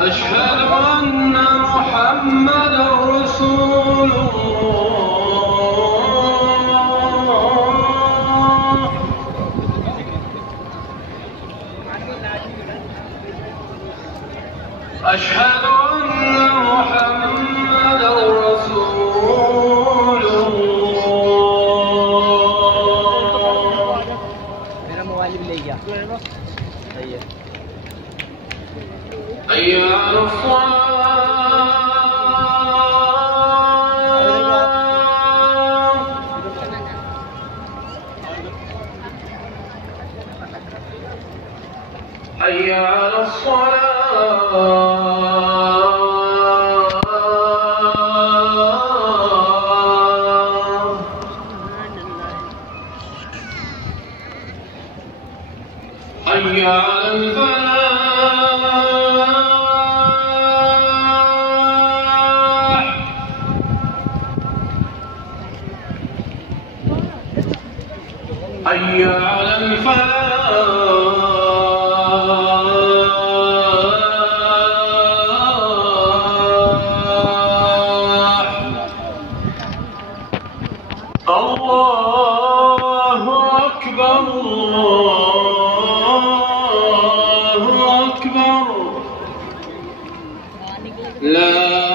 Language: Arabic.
أشهد أن محمدا رسول الله. أشهد أن محمدا رسول الله. حي على الصلاة. حي على الصلاة. حي على الفلاح. حي على الفلاح. الله أكبر الله أكبر. لا